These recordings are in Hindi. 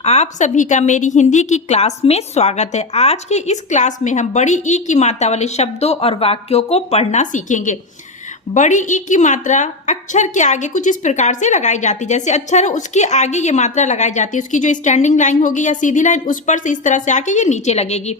आप सभी का मेरी हिंदी की क्लास में स्वागत है। आज के इस क्लास में हम बड़ी ई की मात्रा वाले शब्दों और वाक्यों को पढ़ना सीखेंगे। बड़ी ई की मात्रा अक्षर के आगे कुछ इस प्रकार से लगाई जाती है, जैसे अक्षर है उसके आगे ये मात्रा लगाई जाती है। उसकी जो स्टैंडिंग लाइन होगी या सीधी लाइन, उस पर से इस तरह से आके ये नीचे लगेगी।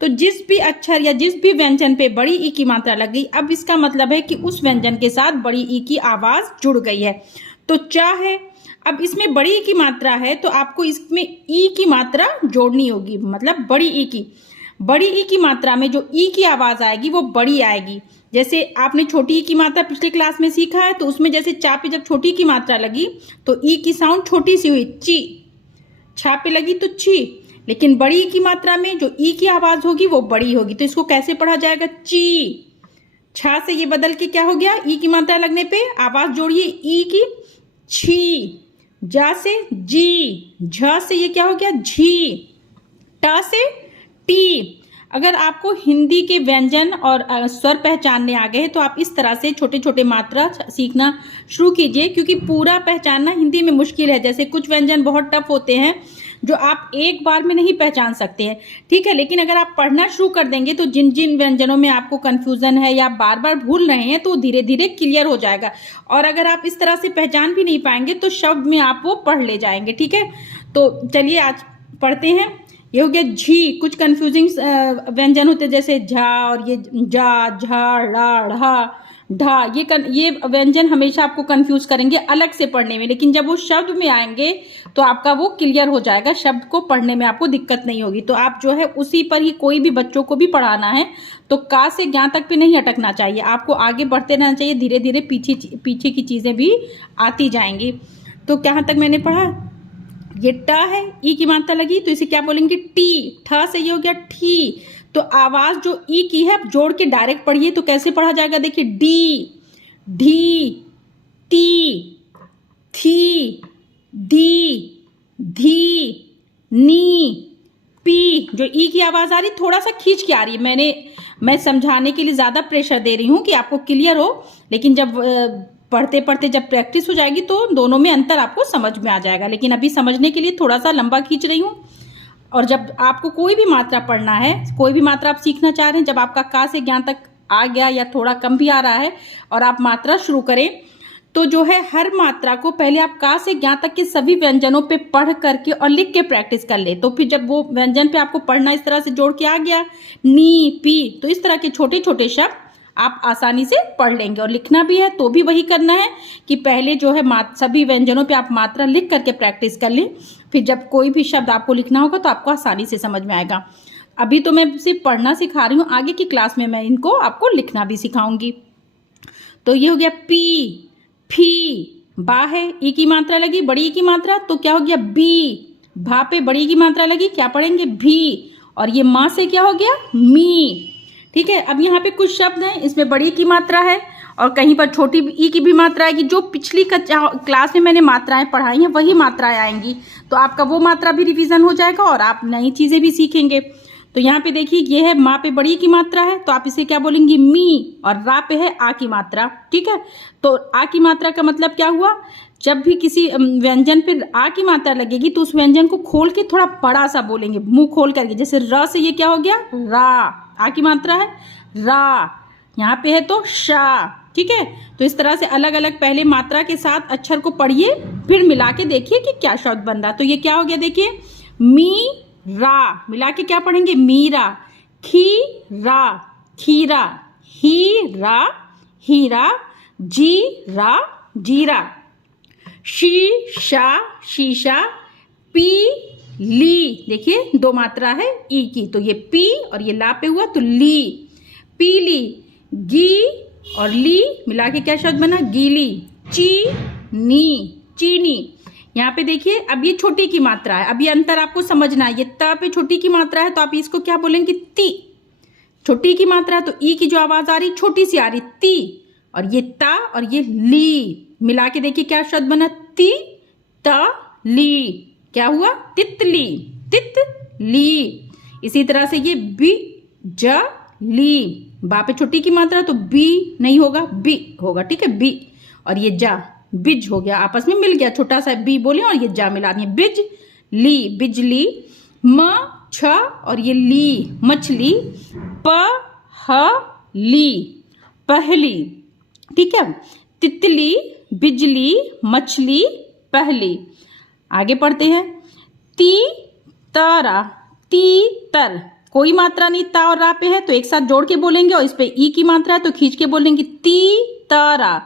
तो जिस भी अक्षर या जिस भी व्यंजन पे बड़ी ई की मात्रा लग गई, अब इसका मतलब है कि उस व्यंजन के साथ बड़ी ई की आवाज जुड़ गई है। तो चा है, अब इसमें बड़ी ई की मात्रा है तो आपको इसमें ई की मात्रा जोड़नी होगी, मतलब बड़ी ई की मात्रा में जो ई की आवाज आएगी वो बड़ी आएगी। जैसे आपने छोटी ई की मात्रा पिछले क्लास में सीखा है, तो उसमें जैसे चा पे जब छोटी की मात्रा लगी तो ई की साउंड छोटी सी हुई, ची। छा पे लगी तो छी। लेकिन बड़ी ई की मात्रा में जो ई की आवाज होगी वो बड़ी होगी। तो इसको कैसे पढ़ा जाएगा? ची। छा से ये बदल के क्या हो गया? ई की मात्रा लगने पे आवाज जोड़िए ई की, छी। जा से जी, झ से ये क्या हो गया? झी। ट से टी। अगर आपको हिंदी के व्यंजन और स्वर पहचानने आ गए तो आप इस तरह से छोटे छोटे मात्रा सीखना शुरू कीजिए, क्योंकि पूरा पहचानना हिंदी में मुश्किल है। जैसे कुछ व्यंजन बहुत टफ होते हैं जो आप एक बार में नहीं पहचान सकते हैं, ठीक है। लेकिन अगर आप पढ़ना शुरू कर देंगे तो जिन जिन व्यंजनों में आपको कन्फ्यूजन है या बार बार भूल रहे हैं तो धीरे धीरे क्लियर हो जाएगा। और अगर आप इस तरह से पहचान भी नहीं पाएंगे तो शब्द में आप वो पढ़ ले जाएंगे, ठीक है। तो चलिए आज पढ़ते हैं। ये हो गया झी। कुछ कंफ्यूजिंग व्यंजन होते हैं जैसे झा और ये जा, झा, ड़ा, ढ़ा, ढा। ये व्यंजन हमेशा आपको कंफ्यूज करेंगे अलग से पढ़ने में, लेकिन जब वो शब्द में आएंगे तो आपका वो क्लियर हो जाएगा। शब्द को पढ़ने में आपको दिक्कत नहीं होगी। तो आप जो है उसी पर ही कोई भी बच्चों को भी पढ़ाना है तो का से ज्ञा तक पे नहीं अटकना चाहिए, आपको आगे बढ़ते रहना चाहिए। धीरे धीरे पीछे की चीजें भी आती जाएंगी। तो कहाँ तक मैंने पढ़ा? ये ट है, ई की मात्रा लगी तो इसे क्या बोलेंगे? टी। ठ से ये हो गया ठी। तो आवाज जो ई की है अब जोड़ के डायरेक्ट पढ़िए तो कैसे पढ़ा जाएगा? देखिए, डी, ढी, टी, थी, दी, धी, नी, पी। जो ई की आवाज आ रही थोड़ा सा खींच के आ रही है, मैं समझाने के लिए ज्यादा प्रेशर दे रही हूँ कि आपको क्लियर हो। लेकिन जब पढ़ते पढ़ते जब प्रैक्टिस हो जाएगी तो दोनों में अंतर आपको समझ में आ जाएगा। लेकिन अभी समझने के लिए थोड़ा सा लंबा खींच रही हूँ। और जब आपको कोई भी मात्रा पढ़ना है, कोई भी मात्रा आप सीखना चाह रहे हैं, जब आपका का से ज्ञान तक आ गया या थोड़ा कम भी आ रहा है और आप मात्रा शुरू करें, तो जो है हर मात्रा को पहले आप का से ज्ञान तक के सभी व्यंजनों पे पढ़ करके और लिख के प्रैक्टिस कर ले। तो फिर जब वो व्यंजन पे आपको पढ़ना इस तरह से जोड़ के आ गया, नी, पी, तो इस तरह के छोटे छोटे शब्द आप आसानी से पढ़ लेंगे। और लिखना भी है तो भी वही करना है कि पहले जो है सभी व्यंजनों पे आप मात्रा लिख करके प्रैक्टिस कर लें। फिर जब कोई भी शब्द आपको लिखना होगा तो आपको आसानी से समझ में आएगा। अभी तो मैं सिर्फ पढ़ना सिखा रही हूँ, आगे की क्लास में मैं इनको आपको लिखना भी सिखाऊंगी। तो ये हो गया पी, फी। बा है, ई की मात्रा लगी, बड़ी ई की मात्रा, तो क्या हो गया? बी। भा पे बड़ी की मात्रा लगी, क्या पढ़ेंगे? भी। और ये माँ से क्या हो गया? मी, ठीक है। अब यहाँ पे कुछ शब्द हैं, इसमें बड़ी की मात्रा है और कहीं पर छोटी ई की भी मात्रा आएगी। जो पिछली क्लास में मैंने मात्राएं पढ़ाई हैं वही मात्राएं आएंगी, तो आपका वो मात्रा भी रिवीजन हो जाएगा और आप नई चीजें भी सीखेंगे। तो यहाँ पे देखिए, ये है माँ पे बड़ी की मात्रा है तो आप इसे क्या बोलेंगे? मी। और रा पे है आ की मात्रा, ठीक है। तो आ की मात्रा का मतलब क्या हुआ? जब भी किसी व्यंजन पे आ की मात्रा लगेगी तो उस व्यंजन को खोल के थोड़ा बड़ा सा बोलेंगे, मुंह खोल करके। जैसे र से ये क्या हो गया? रा। आ की मात्रा है रा, यहाँ पे है तो शा, ठीक है। तो इस तरह से अलग अलग पहले मात्रा के साथ अक्षर को पढ़िए, फिर मिला के देखिए कि क्या शब्द बन रहा। तो ये क्या हो गया? देखिए, मी रा, मिला के क्या पढ़ेंगे? मीरा। खी रा, खीरा। ही रा, हीरा। जी रा, जीरा। शी शा, शीशा। पी ली, देखिए दो मात्रा है ई की, तो ये पी और ये ला पे हुआ तो ली, पीली। गी और ली मिला के क्या शब्द बना? गीली। ची नी, चीनी। यहाँ पे देखिए, अब ये छोटी की मात्रा है, अब ये अंतर आपको समझना है। ये त पे छोटी की मात्रा है तो आप इसको क्या बोलेंगे? ती। छोटी की मात्रा है तो ई की जो आवाज आ रही छोटी सी आ रही, ती। और ये ता और ये ली मिला के देखिए क्या शब्द बना? ती त ली। क्या हुआ? तितली, तितली। इसी तरह से ये बी ज ली, बा पे छोटी की मात्रा तो बी नहीं होगा, बी होगा, ठीक है, बी। और ये जा, बिज हो गया, आपस में मिल गया, छोटा सा बी बोले और ये जा मिला दिए, बिज ली बिजली, म छ और ये ली मछली, प ह ली पहली। ठीक है, तितली बिजली मछली पहली। आगे पढ़ते हैं, ती तरा तीतर, कोई मात्रा नहीं ता और रा पे है तो एक साथ जोड़ के बोलेंगे और इस पे ई की मात्रा है तो खींच के बोलेंगे ती तरा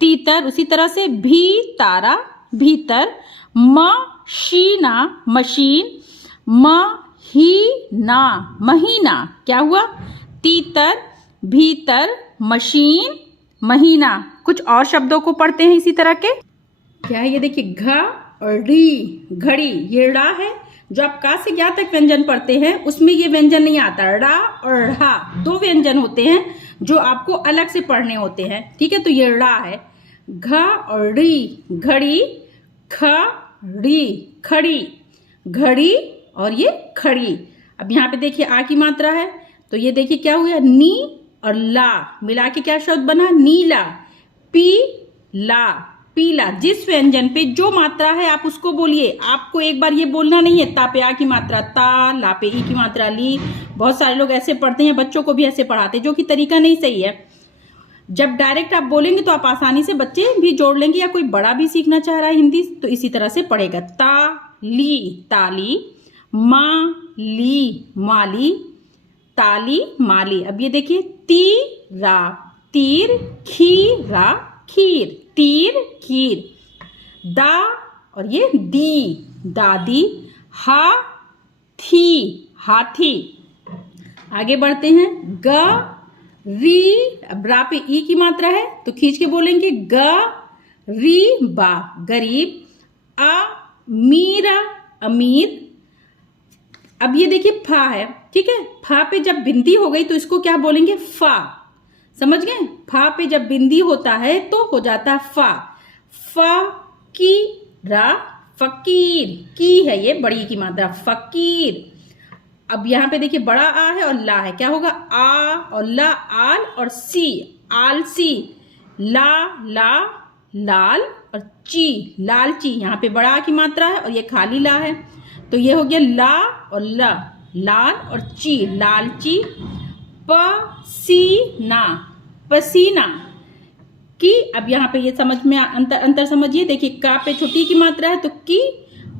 तीतर। उसी तरह से भी तारा भीतर, मशीना मशीन, महीना महीना। क्या हुआ, तीतर भीतर मशीन महीना। कुछ और शब्दों को पढ़ते हैं इसी तरह के। क्या है ये देखिए, घ और री घड़ी, ये रा है। जो आप का से या तक व्यंजन पढ़ते हैं उसमें ये व्यंजन नहीं आता। रा और ढ़ा दो व्यंजन होते हैं जो आपको अलग से पढ़ने होते हैं। ठीक है, तो ये रा है। घ और री घड़ी, ख री खड़ी घड़ी और ये खड़ी। अब यहाँ पे देखिए आ की मात्रा है तो ये देखिए क्या हुआ, नी और ला मिला के क्या शब्द बना, नीला। पी ला पीला। जिस व्यंजन पे जो मात्रा है आप उसको बोलिए। आपको एक बार ये बोलना नहीं है ता पे आ की मात्रा ता, ला पे ई की मात्रा ली। बहुत सारे लोग ऐसे पढ़ते हैं, बच्चों को भी ऐसे पढ़ाते हैं, जो कि तरीका नहीं सही है। जब डायरेक्ट आप बोलेंगे तो आप आसानी से बच्चे भी जोड़ लेंगे, या कोई बड़ा भी सीखना चाह रहा है हिंदी तो इसी तरह से पढ़ेगा। ता ली ताली, मा ली माली, ताली माली। अब ये देखिए, तीरा तीर, खीरा खीर, तीर खीर। दा और ये दी दादी, हा थी हाथी। आगे बढ़ते हैं, ग री, अब रा पे ई की मात्रा है तो खींच के बोलेंगे ग री बा गरीब। आ मीरा अमीर। अब ये देखिए फा है, ठीक है, फा पे जब बिंदी हो गई तो इसको क्या बोलेंगे, फा। समझ गए, फा पे जब बिंदी होता है तो हो जाता फा। फा की रा फकीर, की है ये बड़ी की मात्रा फकीर। अब यहाँ पे देखिए बड़ा आ है और ला है, क्या होगा, आ और ला आल और सी आलसी। ला ला लाल और ची लालची। यहाँ पे बड़ा आ की मात्रा है और ये खाली ला है तो ये हो गया ला और ला लाल और ची लालची। पसीना पसीना की। अब यहाँ पे ये समझ में अंतर समझिए। देखिए का पे छोटी की मात्रा है तो की,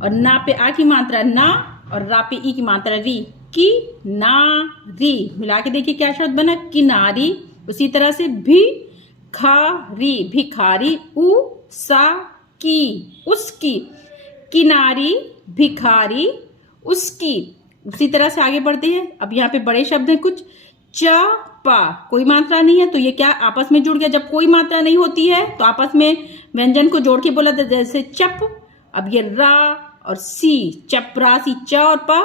और ना पे आ की मात्रा ना, और रा पे ई की मात्रा री, की ना री। मिला के देखिए क्या शब्द बना, किनारी। उसी तरह से भी खारी भिखारी, उ सा की उसकी, किनारी भिखारी उसकी। उसी तरह से आगे बढ़ते हैं। अब यहाँ पे बड़े शब्द हैं कुछ। चा पा कोई मात्रा नहीं है तो ये क्या आपस में जुड़ गया। जब कोई मात्रा नहीं होती है तो आपस में व्यंजन को जोड़ के बोला था, जैसे चप। अब ये रा और सी चपरासी, च और पा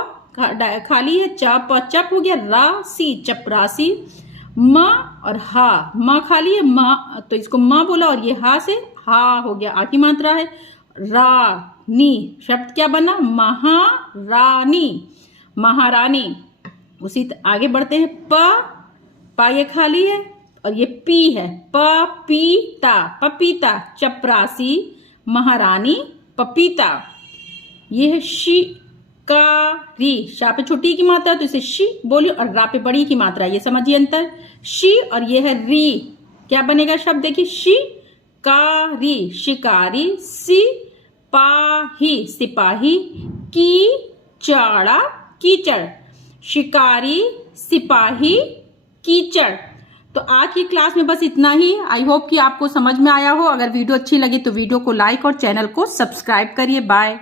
खाली है, च प चप हो गया, रा सी चपरासी। म और हा, म खाली है, म तो इसको म बोला और ये हा से हा हो गया, आ की मात्रा है। रा नी शब्द क्या बना, महारानी महारानी। उसी आगे बढ़ते हैं। पा ये खाली है और ये पी है, पपीता पपीता चपरासी महारानी पपीता। ये है शिकारी, शा पे छोटी की मात्रा तो इसे शी बोलिए, और रा पे बड़ी की मात्रा, ये समझिए अंतर। शी और ये है री, क्या बनेगा शब्द देखिए, शिकारी शिकारी। सिपाही सिपाही, कीचड़ा कीचड़, शिकारी सिपाही कीचड़। तो आज की क्लास में बस इतना ही। आई होप कि आपको समझ में आया हो। अगर वीडियो अच्छी लगी तो वीडियो को लाइक और चैनल को सब्सक्राइब करिए। बाय।